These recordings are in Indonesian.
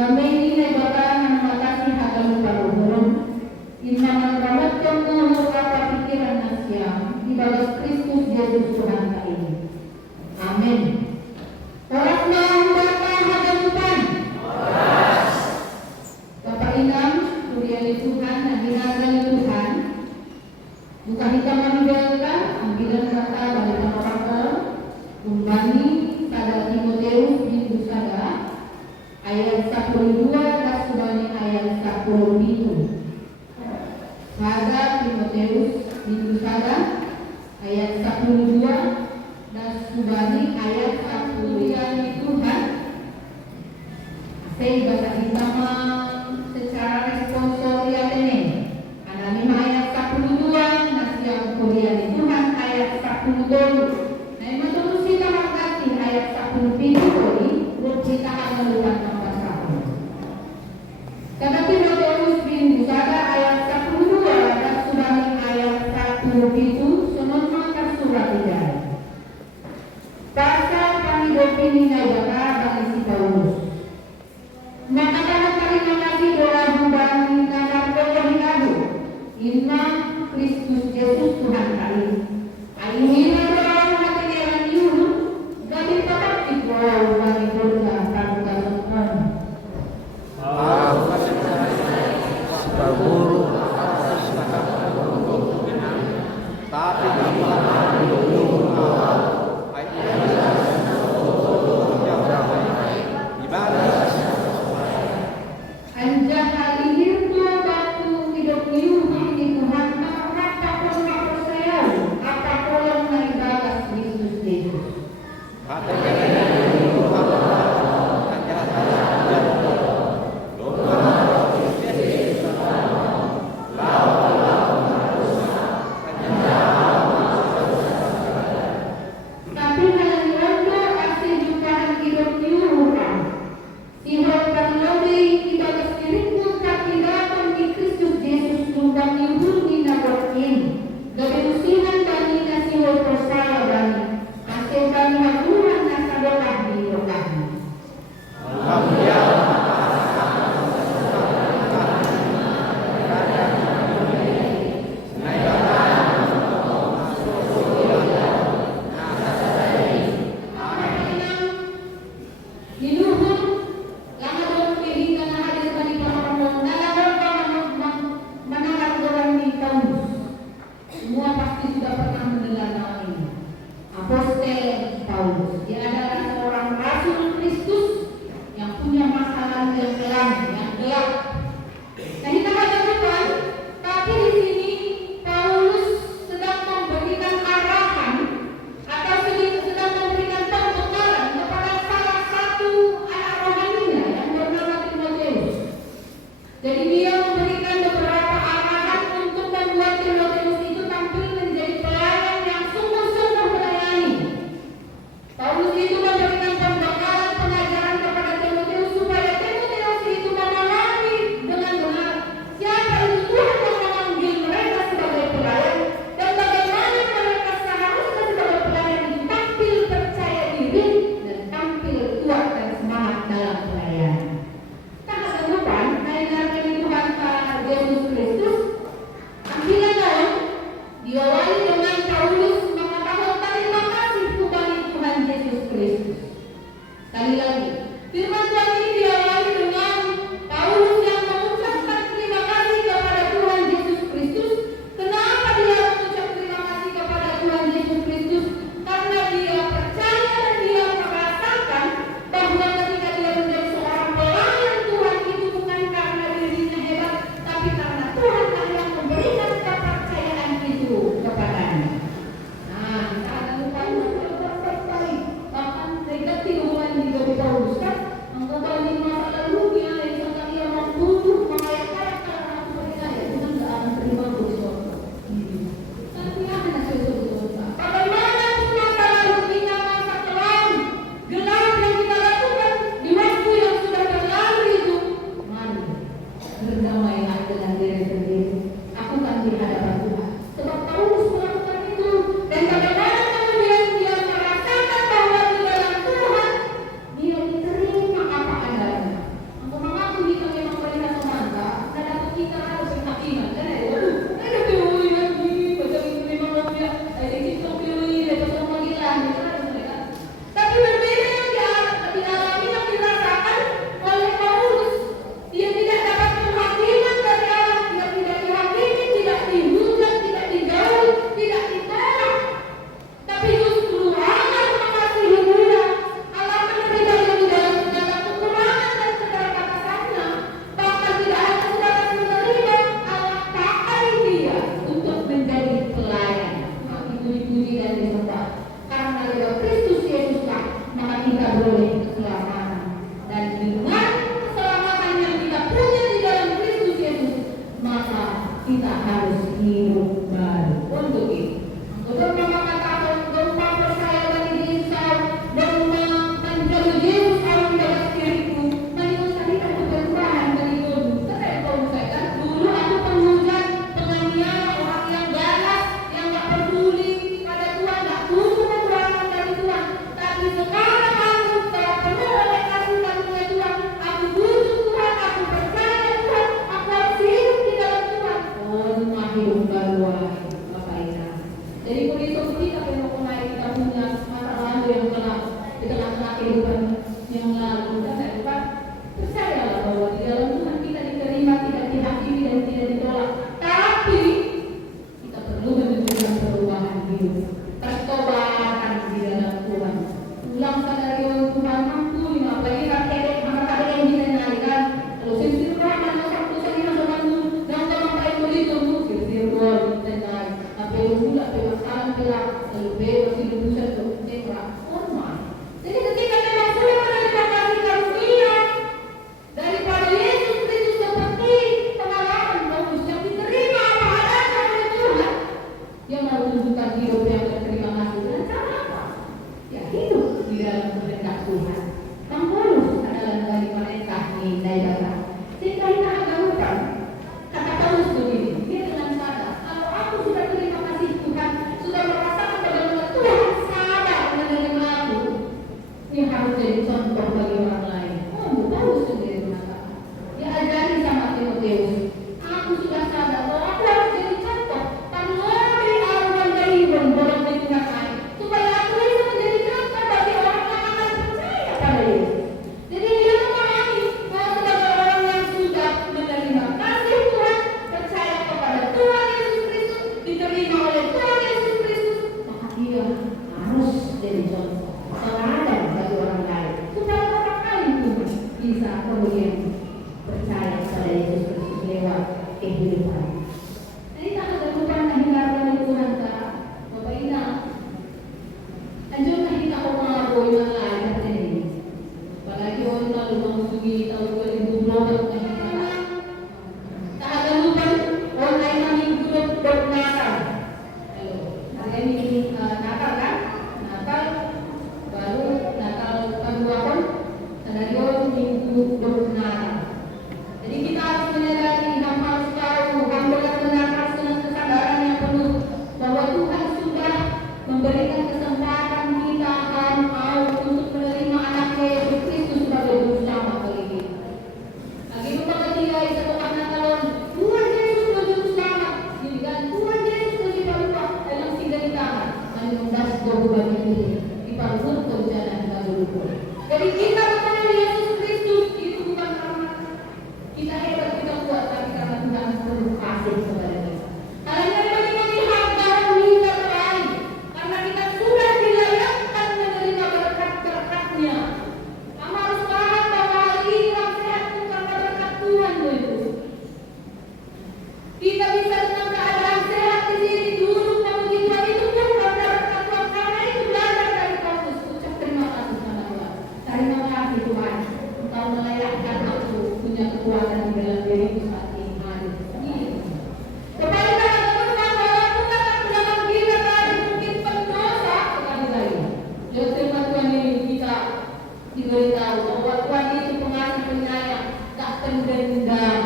Damai ini baka mengatasi hagam paluhur. Inna meneramatkan mulut apa pikiran nasyam di balas Kristus Yesus Tuhan ini. Amin. Orang mau baka hagam Tuhan. Bapak Inam, Kuriali Tuhan, dan Hinagali Tuhan. Bukan hitam meninggalkan ambilan kata balik orang Umbani pada Timoteus bin Sada ayat 12 dan Subani ayat 10. Pada Timoteus bin Sada ayat 12 dan Subani ayat 10 yang Tuhan. Saya bahasa hitam secara responsorial ini. Ananima ayat 12 nasihat Kuriali Tuhan ayat 10. Ayat 10 pintu kita akan melakukan nomor 1. Karena Timoteus bin Sada ayat 12 dan Subani ayat 10 pintu semua surat tidak. Pasal kami dopini negara bagi si Paulus. Maka terima kasih doa hubungan dengan doa hinabu. Inna Kristus Yesus Tuhan kami. Aini dipuji dan disembah. Karena lewat Kristus Yesuslah maka kita beroleh keselamatan. Dan dengan keselamatan yang kita punya di dalam Kristus Yesus, maka kita harus hidup baru. Untuk itu, untuk mengatakan gempa percaya bagi Yesus dan menjadi Yesus dalam diriku, menurut saya aku perubahan bagi dulu. Saya tahu saya dulu aku penghujat, penganiaya, orang yang ganas, yang tak peduli pada Tuhan, tak butuh pertolongan dari Tuhan. Tapi sekarang aku penuh oleh kasih karunia Tuhan. Aku butuh Tuhan, aku percaya Tuhan, aku harus hidup di dalam Tuhan. Oh, hidup baru Bapak Ina. Jadi begitu kita mulai kita punya masa lalu yang gelap di tengah-tengah kehidupan yang lalu, dan saya lupa percayalah bahwa di dalam Tuhan kita diterima, tidak dihakimi dan tidak ditolak. Tapi kita perlu menunjukkan perubahan hidup, pertobatan di dalam Tuhan. Ulang sadari Tuhan mampu lima apalagi rakyat maka yang dikenalikan. Kalau sisir mana satu saja masuk dan kalau kayak begitu sisir dua dikenal. Tapi pula pemasaran pula lebih masih bisa tercipta normal. Jadi ketika kita sudah menerima kasih karunia daripada Yesus Kristus seperti pengalaman Paulus yang diterima apa adanya oleh Tuhan, dia mau tunjukkan hidup yang berterima kasih dengan cara apa? Ya hidup di dalam kehendak Tuhan. Bang Paulus adalah dari perintah di daerah. Sehingga kita agak lupa. Kata Paulus begini, dia dengan sadar kalau aku sudah terima kasih Tuhan, sudah merasakan bagaimana Tuhan sadar menerima aku, ini harus jadi contoh bagi orang lain. Oh, Paulus sendiri mengatakan, dia ajari sama Timotius, aku sudah sadar bahwa aku harus jadi contoh karena dari aruan kehidupan boleh digunakan supaya aku bisa menjadi contoh bagi orang yang akan percaya pada Yesus. Jadi dia memahami bahwa sebagai orang yang sudah menerima kasih Tuhan, percaya kepada Tuhan Yesus Kristus, diterima oleh Tuhan Yesus Kristus, maka dia harus jadi contoh teladan bagi orang lain supaya orang lain pun bisa kemudian percaya kepada Yesus Kristus lewat kehidupan. Jadi tak ada lupa hindarkan dari Tuhan tak Bapak Ina. Anjurkan kita mengalami yang lain hari ini. Apalagi orang lalu memasuki tahun 2020 tak ada lupa online kami grup Natal. Hari ini Natal kan? Natal baru Natal kedua pun skenario minggu Natal. Jadi kita harus menyadari, harus tahu, benar-benar harus dengan kesadaran yang penuh bahwa Tuhan sudah memberikan kesempatan kita mau untuk menerima anaknya Yesus Kristus sebagai juru selamat bagi kita. Lagi lupa ketiga itu karena kalau Tuhan Yesus sebagai juru selamat, dan Tuhan Yesus sebagai palupa dalam singgah kami mendas jauh bagi diri di paluan kehujanan bagi lupa. Jadi kita mengenal Yesus Kristus itu bukan karena kita hebat, kita kuat, tapi karena Tuhan penuh kasih kepada kita. Hanya bagi melihat dalam hingga lain, karena kita sudah dilayakkan menerima berkat-berkatnya. Kamu harus paham bahwa hal ini yang sehat bukan berkat Tuhan itu. Kita bisa dengan keadaan sehat di sini dulu memuji Tuhan itu bukan berkat Tuhan, karena itu belajar dari Paulus. Ucap terima kasih sama Tuhan. Terima kasih Tuhan, Engkau melayakkan aku punya kekuatan di dalam diriku saat ini. Supaya dalam Tuhan walaupun akan dalam kita tadi mungkin pendosa sekali lagi. Lewat firman Tuhan ini kita diberitahu bahwa Tuhan itu pengasih penyayang, tak pendendam.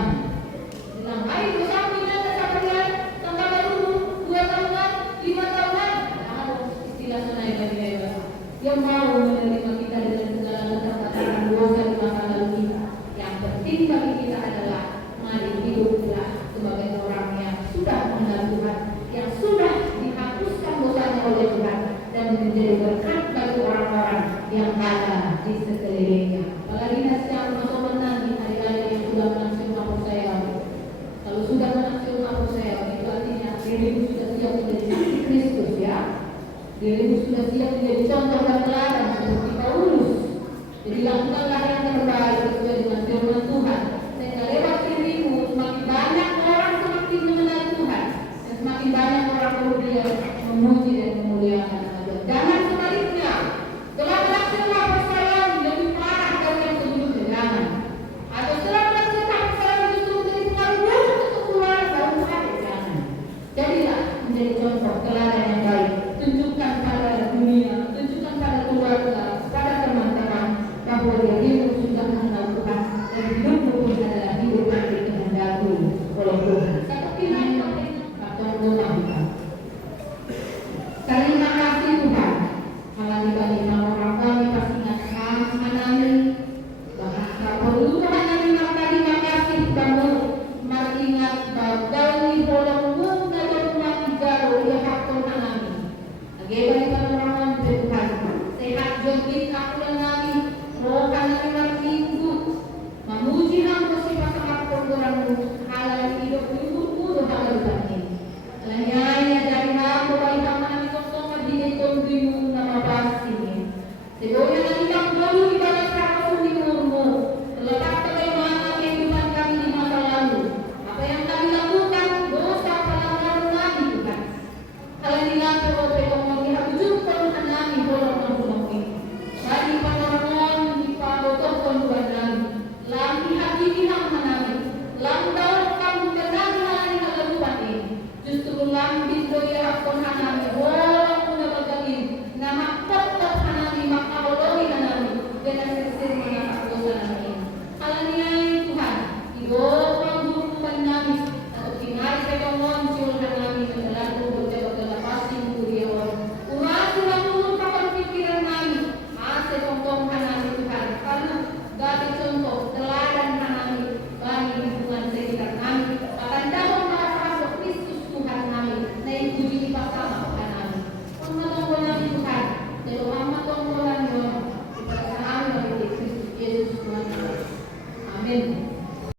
Dalam hari bersambungnya kesabaran tanggal baru 2 tahunan, 5 tahunan, jangan istilah senai bagi dewa. Dia mau menerima kita dengan segala keterbatasan dosa di masa lalu kita. Yang penting bagi kita adalah mari hiduplah sebagai orang yang sudah mengenal Tuhan, yang sudah dihapuskan dosanya oleh Tuhan dan menjadi berkat bagi orang-orang yang ada di sekelilingnya. Apalagi yang masuk menang di hari-hari yang sudah menaksir mapus saya. Kalau sudah menaksir mapus saya, itu artinya dirimu sudah siap menjadi saksi Kristus ya. Dirimu sudah siap menjadi contoh dan teladan seperti Paulus. Jadi lakukanlah yang terbaik sesuai dengan firman Tuhan. Sehingga lewat dirimu semakin banyak orang semakin mengenal Tuhan dan semakin banyak orang kemudian memuji dan hidupmu pun adalah hidup yang dikehendaki oleh Tuhan. Seperti mereka atau Tuhan. Terima kasih Tuhan. Kalau dibanding orang kami pasti ingatkan mengenai bahasa perlu Tuhan yang terima kasih kamu mengingat bahwa di bolongmu dan rumah tiga oleh hakun anami. Bagaimana orang Tuhan sehat jengkit aku yang nabi roh kami minggu memuji Engkau sifat sangat penggerakmu halal hidup hidupmu halal ini. Alanya dari aku baik aman kosong di tunggu nama pasti. Sebelumnya nanti kamu dulu di dalam kamu di umurmu. Lepas bagaimana kehidupan kami di masa lalu. Apa yang kami lakukan dosa pelanggaran kami Tuhan. Kalau ingat bahwa pedoman dihujudkan kami bolong ini. Bagi pandangan di padokan Tuhan kami. Lampi hati bilang kami. Lamdau kamu kenal hari halaman ini. Justru lambi doya kon kami bolong muna bagalin. Nama kotak kami maka olori kami. Dengan sesir mana dosa kami. Halanya Tuhan. Ibu panggul kami. Atau tinggal pedoman